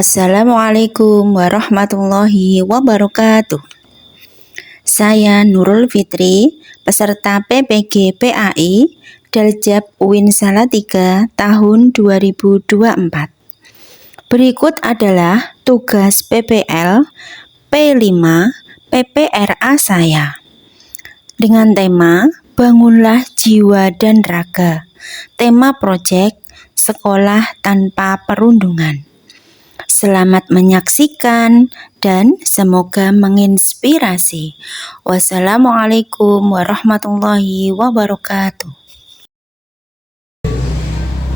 Assalamualaikum warahmatullahi wabarakatuh. Saya Nurul Fitri, peserta PPG PAI Daljab UIN Salatiga tahun 2024. Berikut adalah tugas PPL P5 PPRA saya. Dengan tema Bangunlah Jiwa dan Raga. Tema proyek Sekolah Tanpa Perundungan. Selamat menyaksikan dan semoga menginspirasi. Wassalamualaikum warahmatullahi wabarakatuh.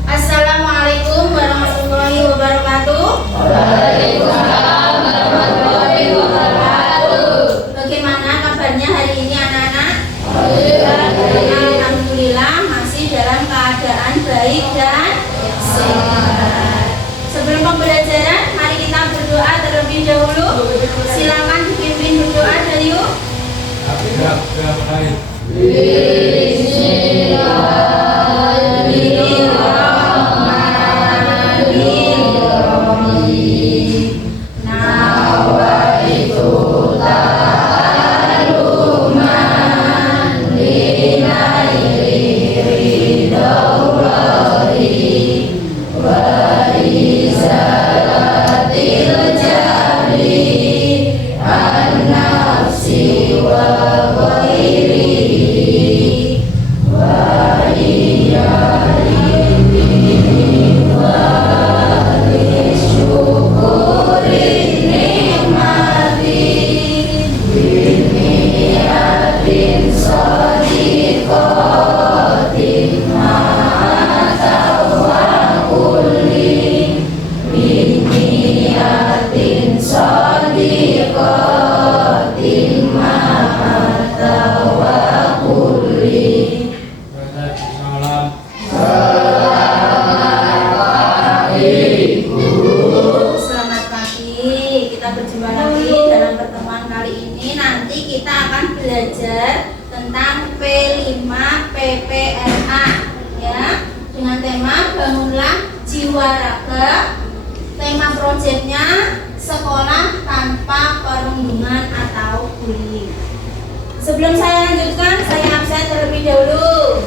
Assalamualaikum warahmatullahi wabarakatuh. Waalaikumsalam warahmatullahi wabarakatuh. Bagaimana kabarnya hari ini anak-anak? Alhamdulillah. Alhamdulillah masih dalam keadaan baik dan sehat. Sebelum pembelajaran, mari kita berdoa terlebih dahulu. Silakan dipimpin berdoa dari yuk. Selamat pagi, kita berjumpa lagi dalam pertemuan kali ini. Nanti kita akan belajar tentang P5 PPRA ya, dengan tema Bangunlah Jiwa Raga. Tema proyeknya Sekolah Tanpa Perundungan atau Bullying. Sebelum saya lanjutkan, saya absen terlebih dahulu.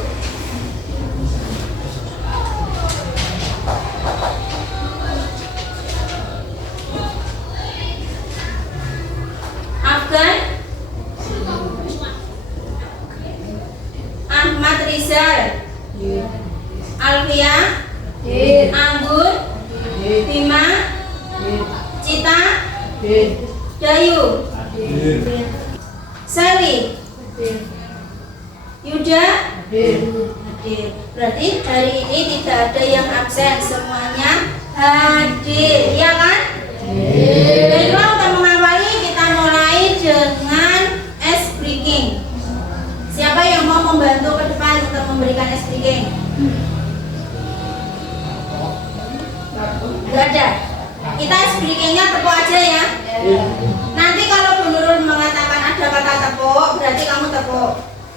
Afgan, Ahmad Rizal, Alfia, Anggun, Bima, Cita, Dayu, Sally, Yuda, hadir. Berarti hari ini tidak ada yang absen, semuanya hadir, ya kan? Baiklah, untuk mengawali kita mulai dengan ice breaking. Siapa yang mau membantu ke depan untuk memberikan ice breaking? Gak ada. Kita ice breakingnya tepuk aja ya. Nanti kalau Bu Nurul mengatakan ada kata tepuk, berarti kamu tepuk.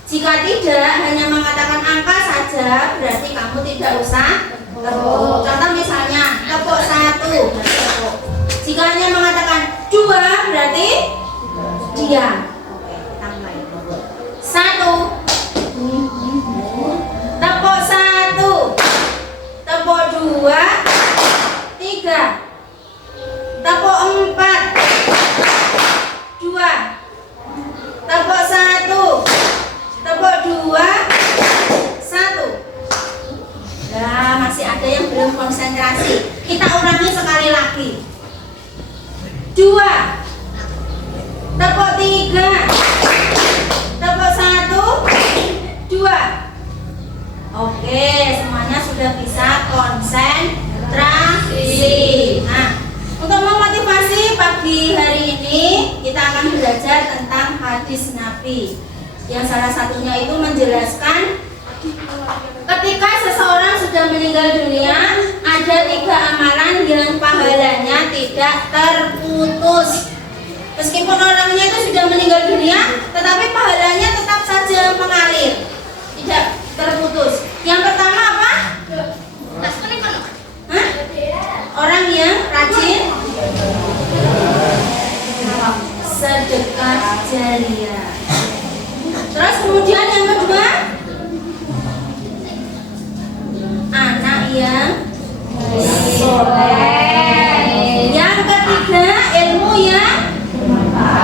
Jika tidak, hanya mengatakan angka saja, berarti kamu tidak usah tepuk. Contoh misalnya, tepuk 1, berarti tepuk. Jika hanya mengatakan 2, berarti diam. Oke, tambah. 1, tepuk 1, tepuk 2, 3, tepuk 4, 2, tepuk 1, tepuk 2, 1. Nah, masih ada yang belum konsentrasi. Kita ulangi sekali lagi. 2, tepuk 3, tepuk 1, 2. Oke, semuanya sudah bisa konsentrasi. Nah, untuk memotivasi pagi hari ini kita akan belajar tentang hadis Nabi, yang salah satunya itu menjelaskan ketika seseorang sudah meninggal dunia, ada ada 3 amalan yang pahalanya tidak terputus. Meskipun orangnya itu sudah meninggal dunia, tetapi pahalanya tetap saja mengalir, tidak terputus. Yang pertama apa? Hah? Orang yang rajin sedekah jariah. Terus kemudian yang kedua, anak yang soleh. Yang ketiga, ilmu yang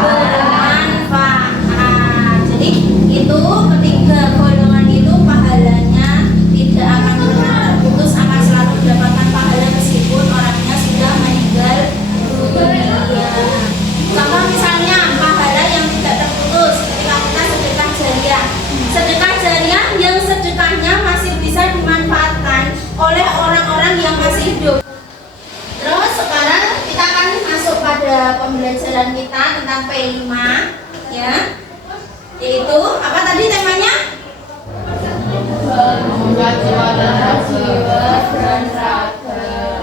bermanfaat. Jadi itu ketiga golongan itu pahalanya tidak akan pernah terputus, akan selalu mendapatkan pahala meskipun orangnya sudah meninggal dunia. Contoh misalnya pahala yang tidak terputus ketika kita sedekah jariah. Sedekah jariah yang sedekahnya masih bisa dimanfaatkan oleh orang-orang yang masih hidup. Terus sekarang kita akan masuk pada pembelajaran kita tentang P5 ya. Yaitu apa tadi temanya?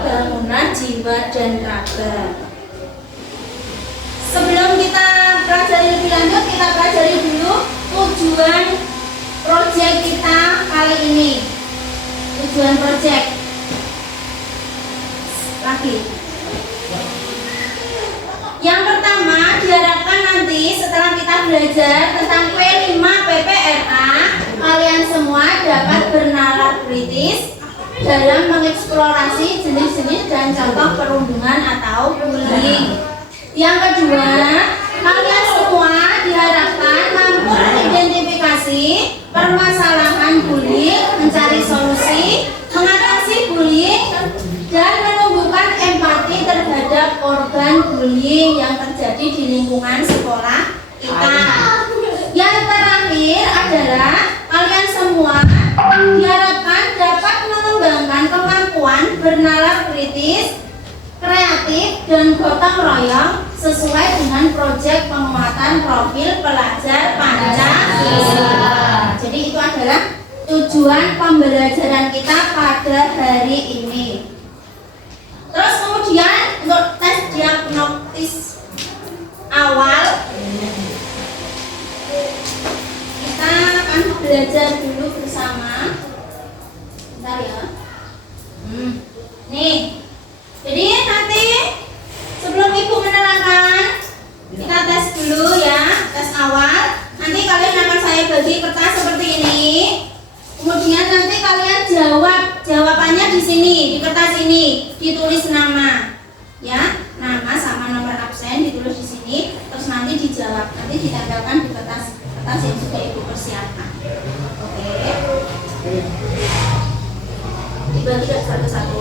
Bangunan jiwa dan raga. Sebelum kita pelajari lebih lanjut, kita pelajari dulu tujuan proyek kita kali ini. Tujuan proyek lagi. Yang pertama, diharapkan nanti setelah kita belajar tentang P5 PPRA, kalian semua dapat bernalar kritis dalam mengeksplorasi jenis-jenis dan contoh perundungan atau bullying. Yang kedua, kalian semua diharapkan mampu mengidentifikasi permasalahan bullying, mencari solusi, mengatasi bullying, dan menumbuhkan empati terhadap korban bullying yang terjadi di lingkungan sekolah kita. Yang terakhir adalah kalian semua diharapkan dapat mengembangkan kemampuan bernalar kritis, kreatif, dan gotong royong sesuai dengan proyek penguatan profil pelajar Pancasila. Jadi itu adalah tujuan pembelajaran kita pada hari ini. Terus kemudian untuk tes diagnostis awal kita akan belajar dulu bersama. Bentar ya. Nih. Jadi nanti sebelum ibu menerangkan, kita tes dulu ya, tes awal. Nanti kalian akan saya bagi kertas seperti ini. Kemudian nanti kalian jawabannya di sini, di kertas ini, ditulis nama, ya, nama sama nomor absen ditulis di sini. Terus nanti dijawab, nanti ditempelkan di kertas yang sudah ibu persiapkan. Oke. Dibagi satu-satu.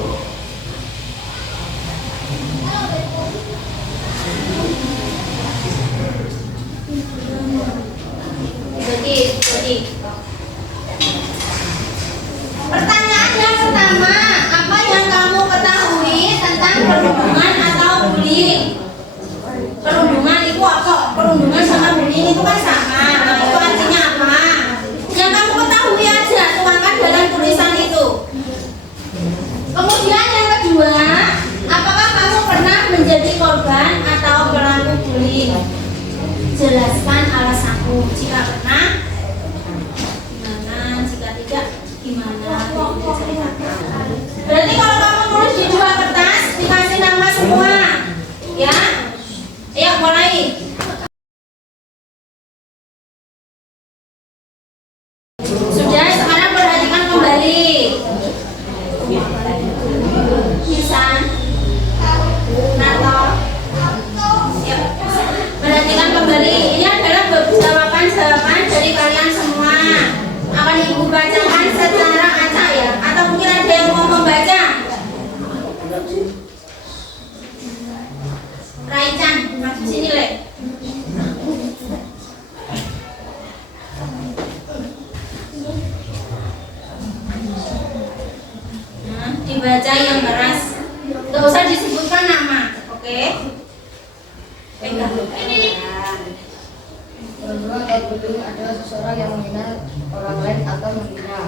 Jadi pertanyaan yang pertama, apa yang kamu ketahui tentang perundungan atau bullying? Perundungan itu apa? Perundungan sama bullying itu kan sama. Nah, itu artinya apa? Yang kamu ketahui aja, tuangkan dalam tulisan itu. Kemudian yang kedua, apakah kamu pernah menjadi korban atau pelaku bullying? Jelaskan alasanmu. Jika pernah, gimana? Jika tidak, gimana? Ceritakan. Berarti kalau kamu tulis di 2 kertas, dikasih nama semua, ya? Ayo mulai. Sudah, sekarang perhatikan kembali. Bisa. Nato. Yuk. Perhatikan kembali. Ini adalah jawaban-jawaban dari kalian semua. Akan ibu bacakan secara acak ya. Atau mungkin ada yang mau membaca? Raichan, maju sini Le. Nah, dibaca yang keras. Gak usah disebutkan nama, oke? Pegang. Perundungan atau bullying adalah seseorang yang menghina orang lain atau menghina.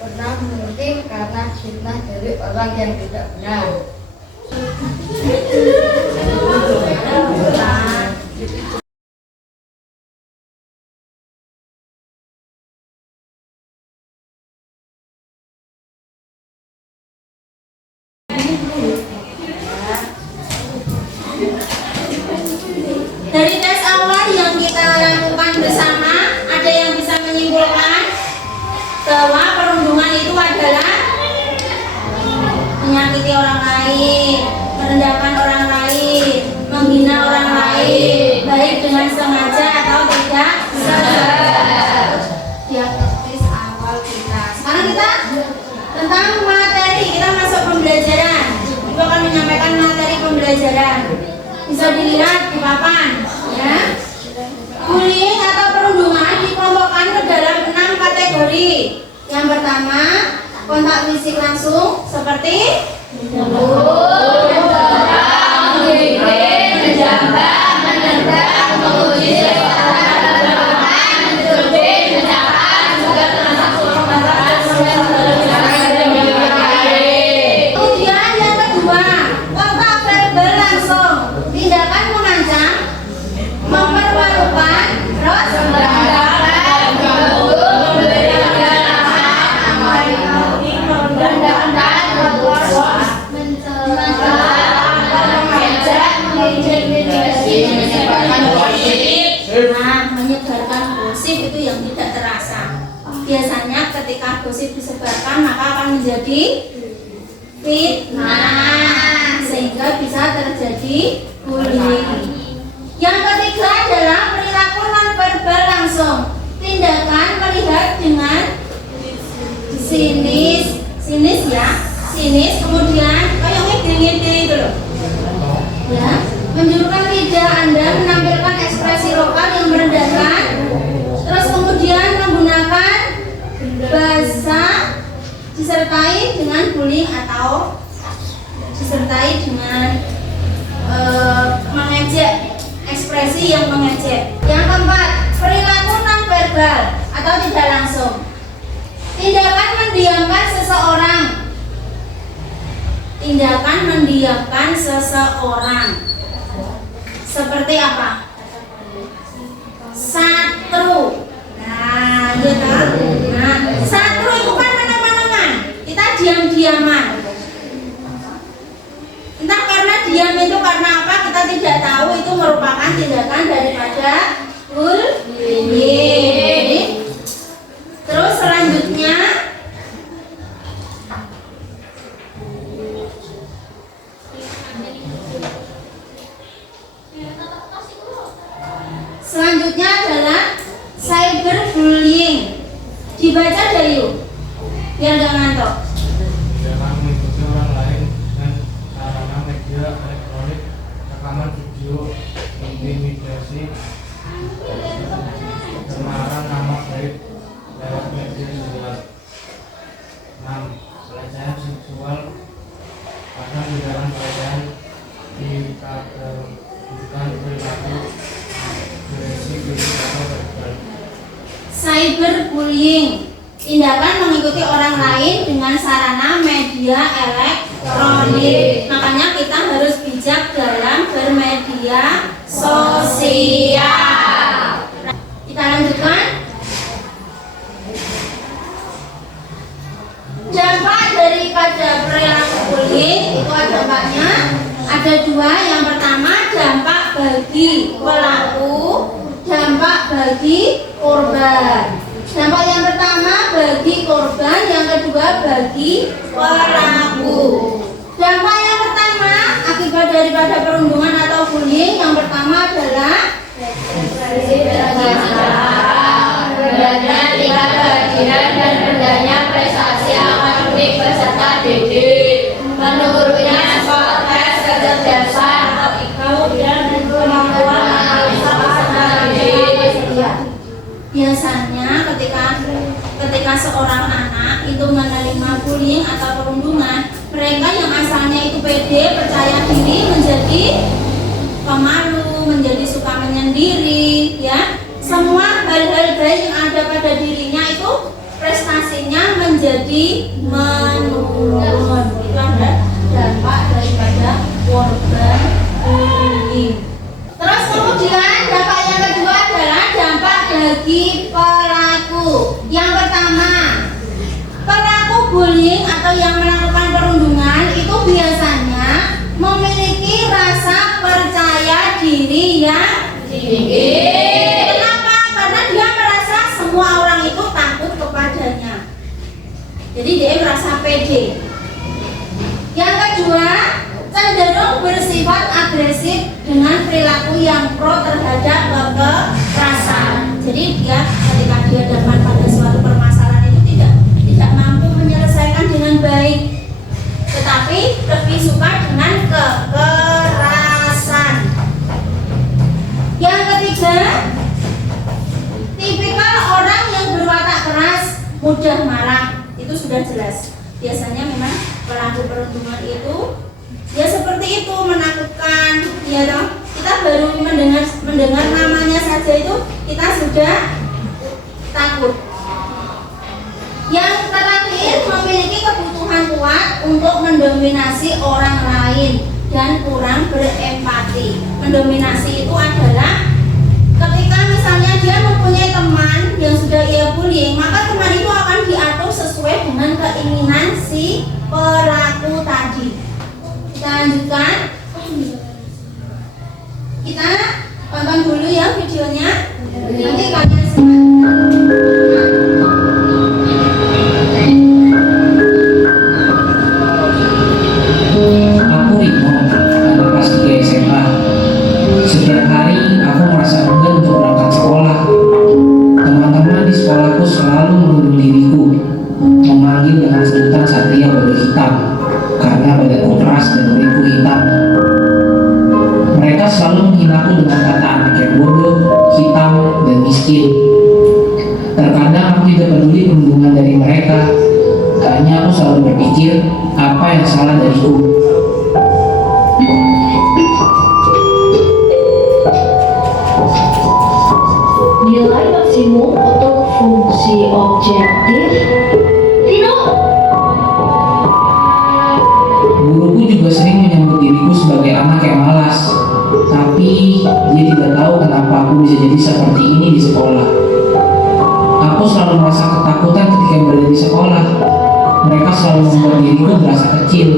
pernah mungkin karena fitnah dari orang yang tidak benar. Dari tes awal yang kita lakukan bersama, ada yang bisa menyimpulkan bahwa perundungan itu adalah menyakiti orang lain, merendahkan orang lain, menghina orang lain, baik dengan sengaja atau tidak sengaja. Tes awal kita. Sekarang kita tentang materi, kita masuk pembelajaran. Ibu akan menyampaikan materi pembelajaran. Bisa dilihat di papan, ya. Bullying atau perundungan dikelompokkan ke dalam 6 kategori. Yang pertama, kontak fisik langsung seperti menjambak, menendang, menguji, mencubit, mencakar, juga termasuk kemudian yang kedua, kontak verbal langsung, tindakan mengancam, mempermalukan, terus menyebarkan gosip itu yang tidak terasa. Biasanya ketika gosip disebarkan maka akan menjadi fitnah sehingga bisa terjadi bullying. Yang ketiga adalah perilaku nonverbal langsung, tindakan melihat dengan sinis ya, sinis, kemudian kayak ngide-ngide itu loh, ya, menjulurkan lidah Anda, menampilkan ekspresi lokal yang merendahkan, terus kemudian menggunakan bahasa disertai dengan bullying atau disertai dengan mengejek, ekspresi yang mengejek. Yang keempat, perilaku nonverbal atau tidak langsung, tindakan mendiamkan seseorang, tindakan mendiamkan seseorang seperti apa? Satru. Nah, gitu. Nah, satru itu kan meneman-teman, kita diam-diaman. Entah karena diam itu karena apa kita tidak tahu, itu merupakan tindakan daripada bullying. Terus selanjutnya adalah cyberbullying. Dibaca deh yuk, biar gak ngantuk. Jangan mengikuti orang lain dengan sarana media elektronik, rekaman video, intimidasi, pencemaran nama baik lewat media sosial. 6. Pelecehan seksual, bahkan tindakan pelecehan dikategorikan perilaku agresi fisik atau verbal. Cyberbullying, tindakan mengikuti orang lain dengan sarana media elektronik. Makanya kita harus bijak dalam bermedia sosial. Kita lanjutkan. Dampak daripada perilaku bullying itu ada dampaknya. Ada dua. Yang pertama dampak bagi pelaku, dampak bagi korban. Dampak yang pertama bagi korban, yang kedua bagi pelaku. Dampak yang pertama akibat daripada perundungan atau bullying, yang pertama adalah rendahnya tingkat kehadiran dan rendahnya prestasi akademik peserta didik, menurunnya proses kecerdasan, dan kemampuan analisa peserta didik. Biasanya ketika seorang anak itu menerima bullying atau perundungan, mereka yang asalnya itu pede, percaya diri menjadi pemalu, menjadi suka menyendiri, ya. Semua hal-hal baik yang ada pada dirinya itu prestasi prestasinya menjadi menurun. Itu adalah dampak daripada korban bullying. Terus kemudian dampak yang kedua adalah dampak bagi pelaku. Yang pertama, pelaku bullying atau yang melakukan perundungan itu biasanya memiliki rasa percaya diri yang tinggi. Kenapa? Karena dia merasa semua orang itu takut kepadanya. Jadi dia merasa pede. Yang kedua, cenderung bersifat agresif dengan perilaku yang pro terhadap kekerasan. Jadi dia ketika dia dapat pada suatu permasalahan itu tidak mampu menyelesaikan dengan baik, tetapi lebih suka dengan kekerasan. Yang ketiga, tipikal orang yang berwatak keras, mudah marah. Itu sudah jelas. Biasanya memang pelaku perundungan itu ya seperti itu, menakutkan, ya toh. Kita baru mendengar namanya saja itu kita sudah takut. Yang terakhir, memiliki kebutuhan kuat untuk mendominasi orang lain dan kurang berempati. Mendominasi itu adalah ketika misalnya dia mempunyai teman yang sudah ia bullying, maka teman itu akan diatur sesuai dengan keinginan si pelaku tadi. Kita lanjutkan. Kita tonton dulu ya videonya. Nanti kalian Aku Rino, anak kelas 3 SMA. Setiap hari aku merasa enggan untuk berangkat sekolah. Teman-teman di sekolahku selalu menuduh diriku, memanggil dengan sebutan Satria Bodoh Hitam karena badanku keras dan kulitku hitam. Mereka selalu menghinaku dengan kata anak yang bodoh, hitam, dan miskin. Terkadang aku tidak peduli perundungan dari mereka, hanya aku selalu berpikir apa yang salah dariku. Nilai maksimum untuk fungsi objektif Tino. Guruku juga sering menyebut diriku sebagai anak yang malas, tapi dia tidak tahu kenapa aku bisa jadi seperti ini di sekolah. Aku selalu merasa ketakutan ketika berada di sekolah. Mereka selalu membuat diriku merasa kecil.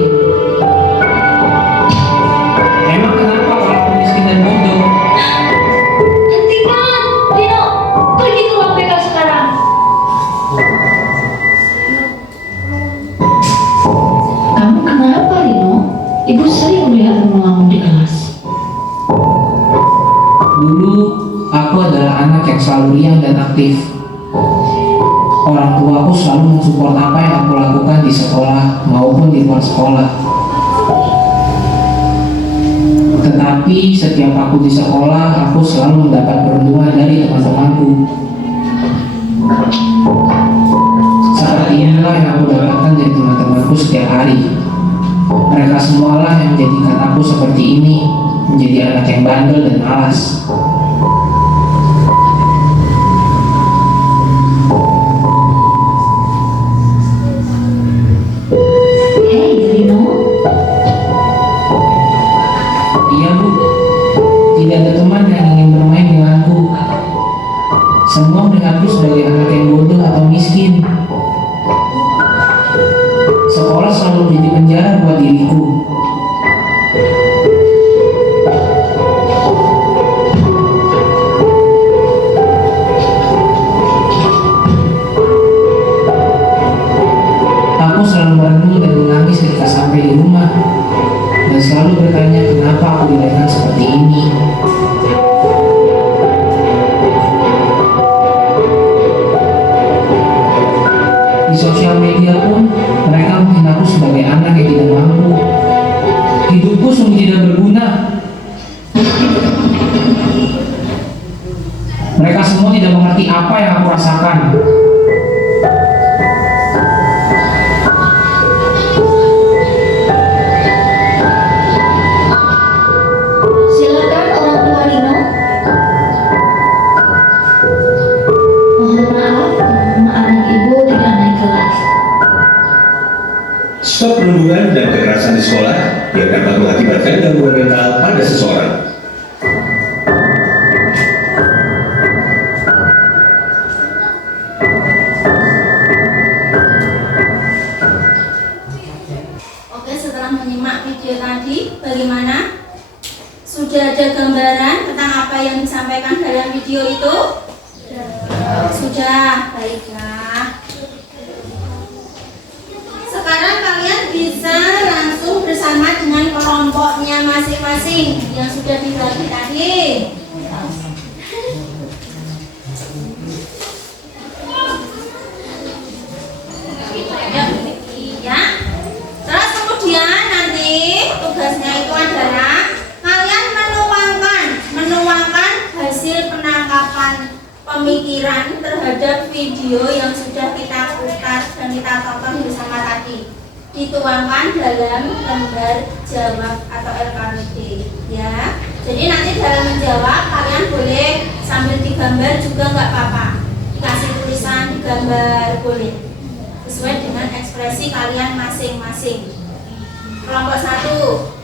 Emang kenapa kalau aku miskin dan bodoh? Hentikan, Tino. Pergi ke ruang BK sekarang. Kamu kenapa, Rino? Ibu sering melihat ngelamun di kelas. Dulu, aku adalah anak yang selalu riang dan aktif. Orang tuaku selalu mensupport apa yang aku lakukan di sekolah maupun di luar sekolah. Tetapi setiap aku di sekolah, aku selalu mendapat perundungan dari teman-temanku. Seperti inilah yang aku dapatkan dari teman-temanku setiap hari. Mereka semualah yang menjadikan aku seperti ini, menjadi anak yang bandel dan malas. Hei, Rino. Iya Bu, tidak ada teman yang ingin bermain denganku. Semua melihatku sebagai anak yang bodoh atau miskin. Sekolah selalu menjadi penjara buat diriku. Aku selalu merenung dan menangis ketika sampai di rumah, dan selalu bertanya kenapa aku dilahirkan seperti ini. Di sosial media pun mereka menghinaku sebagai anak yang tidak mampu. Hidupku sungguh tidak berguna. Mereka semua tidak mengerti apa yang aku rasakan. Silakan orang tua Rino dan kekerasan di sekolah yang dapat mengakibatkan gangguan mental pada seseorang. Oke, setelah menyimak video tadi, bagaimana? Sudah ada gambaran tentang apa yang disampaikan dalam video itu? Sudah, baiklah. Sekarang kalian bisa langsung bersama dengan kelompoknya masing-masing yang sudah dibagi tadi. Ya. Terus kemudian nanti tugasnya itu adalah kalian menuangkan hasil penangkapan pemikiran terhadap video yang sudah kita putar dan kita tonton bersama tadi, dituangkan dalam lembar jawab atau LKPD ya. Jadi nanti dalam menjawab kalian boleh sambil digambar juga nggak apa-apa, dikasih tulisan digambar boleh, sesuai dengan ekspresi kalian masing-masing. Kelompok 1.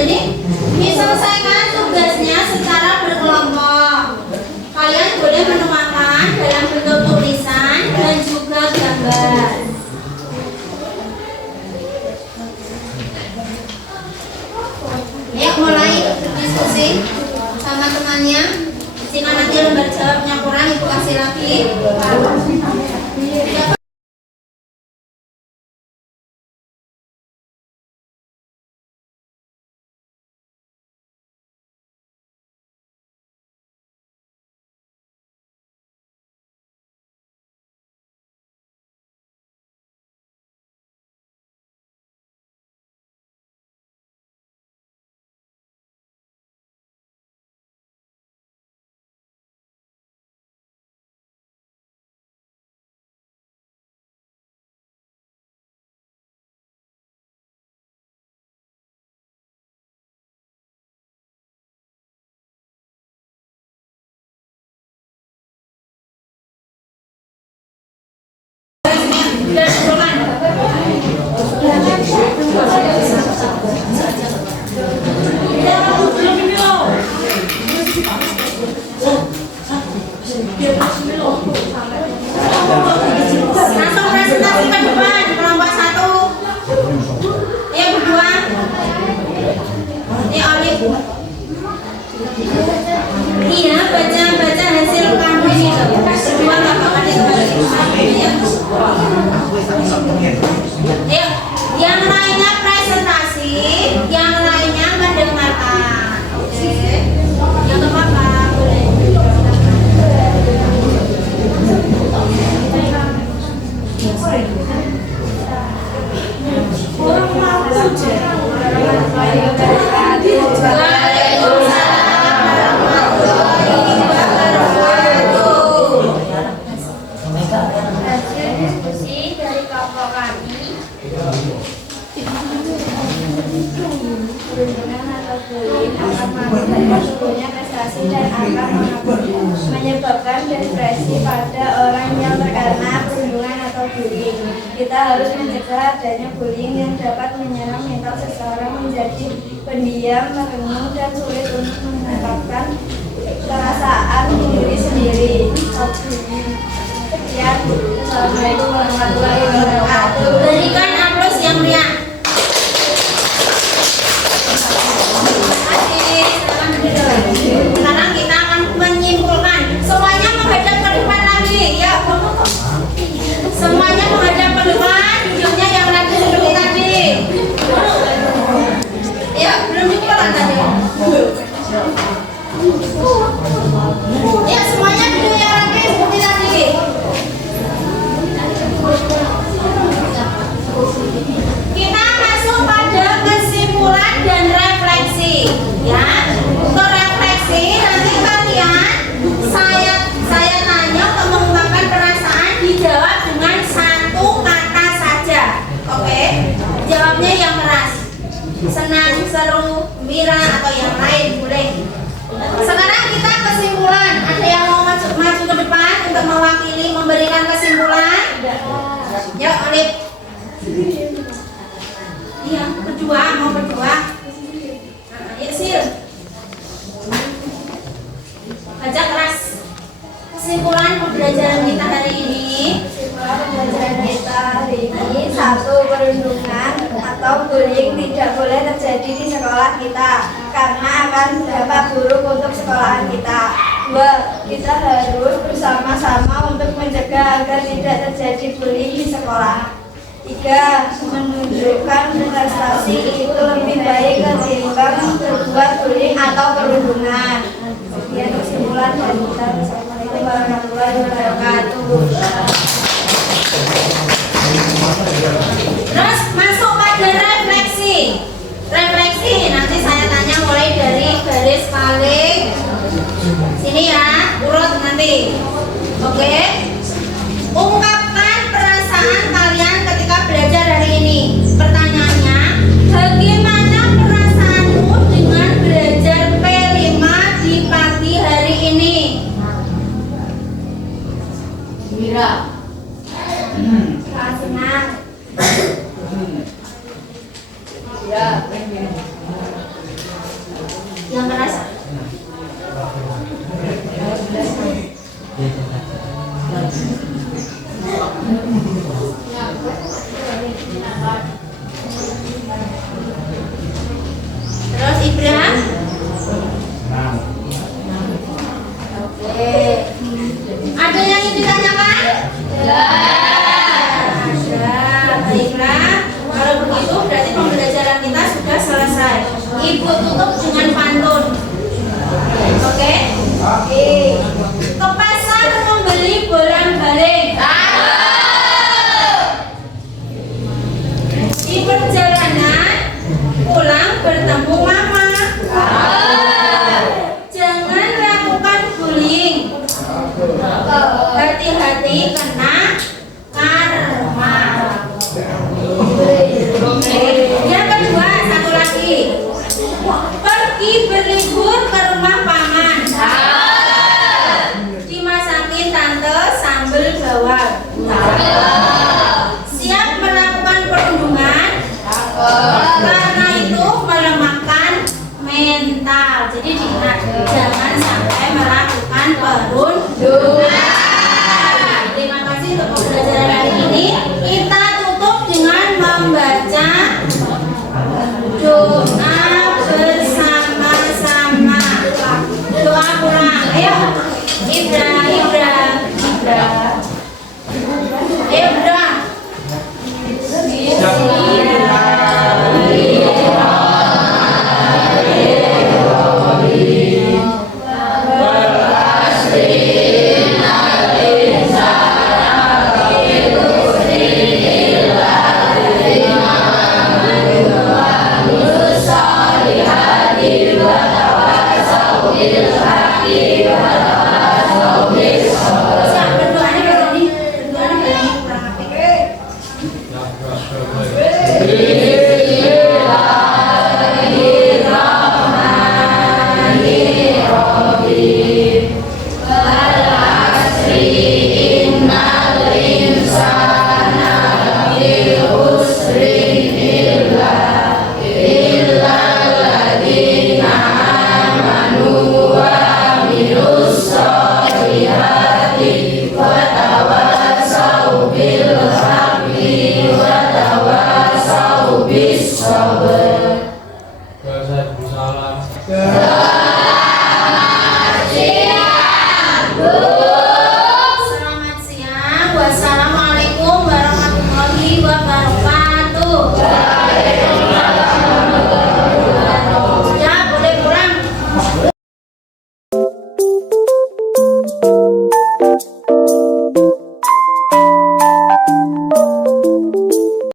Jadi diselesaikan tugasnya secara berkelompok. Kalian boleh menuangkan dalam bentuk tulisan dan juga gambar. Ya, mulai diskusi sama temannya. Jika nanti lembar jawabnya kurang, ibu kasih lagi. Langsung presentasi ke depan, kelompok 1. Yang kedua, ini Olive. Iya, baca hasil kamu ini. Kedua nggak bakal ya. Yang lainnya presentasi, yang lainnya mendengarkan. Oke. Yang apa-apa boleh. Diskusi dari kelompok kami. Perundungan atau bullying akan mengakibatkan turunnya prestasi dan akan menyebabkan depresi pada orang yang terkena perundungan atau bullying. Kita harus mencegah adanya bullying yang dapat menyerang mental seseorang menjadi pendiam, merenung, dan sulit untuk mengungkapkan perasaan diri sendiri. Sekian, Assalamualaikum warahmatullahi wabarakatuh. Berikan aplaus yang meriah. Sekarang kita akan menyimpulkan. Semuanya menghadap ke depan lagi, ya. Semuanya menghadap ke depan. Hidungnya yang lagi seperti tadi. Ya, belum dipulangkan tadi. Ya, semuanya duduk yang lagi seperti tadi. Kita masuk pada kesimpulan dan refleksi, ya. Untuk refleksi nanti kalian saya tanya untuk mengungkapkan perasaan, dijawab dengan satu kata saja. Oke? Jawabnya yang keras. Senang, seru, gembira atau yang lain boleh. Sekarang kita kesimpulan Baca keras. Kesimpulan pembelajaran kita hari ini. Kesimpulan pembelajaran kita hari ini, 1. Perundungan atau bullying tidak boleh terjadi di sekolah kita karena akan berdampak buruk untuk sekolahan kita. 2. Kita harus bersama-sama untuk mencegah agar tidak terjadi bullying di sekolah. 3. Menunjukkan prestasi itu lebih baik ketimbang berbuat bullying atau perundungan. Sekian kesimpulan dari kita. Assalamualaikum warahmatullahi wabarakatuh. Terus masuk pada refleksi. Refleksi nanti saya tanya mulai dari garis paling sini ya, urut nanti. Oke. Ungkapkan perasaan kalian ketika belajar hari ini. Pertanyaannya, bagaimana perasaanmu dengan belajar P5 di pagi hari ini? Gembira. Senang. Yang keras. Terus Ibrahim. Oke. Ada yang ingin ditanyakan? Ya. Ada. Baiklah. Kalau begitu berarti pembelajaran kita sudah selesai. Ibu tutup dengan pantun. Oke? Oke. Ke pasar membeli bolak-balik. Di perjalanan pulang bertemu mama. Jangan lakukan bullying. Hati-hati kena karma. Yang kedua, satu lagi. Pergi berlibur ke rumah paman. Dimasakin tante sambal bawang. Siap melakukan perundungan? Karena itu melemahkan mental. Jadi diingat, jangan sampai melakukan perundungan. Terima kasih untuk pembelajaran hari ini. Kita tutup dengan membaca doa bersama-sama. Doa pulang. Ayo, Ibra. Ayo, Ibra. Siap, berdoanya berani. Kurang apik. Waalaikumsalam.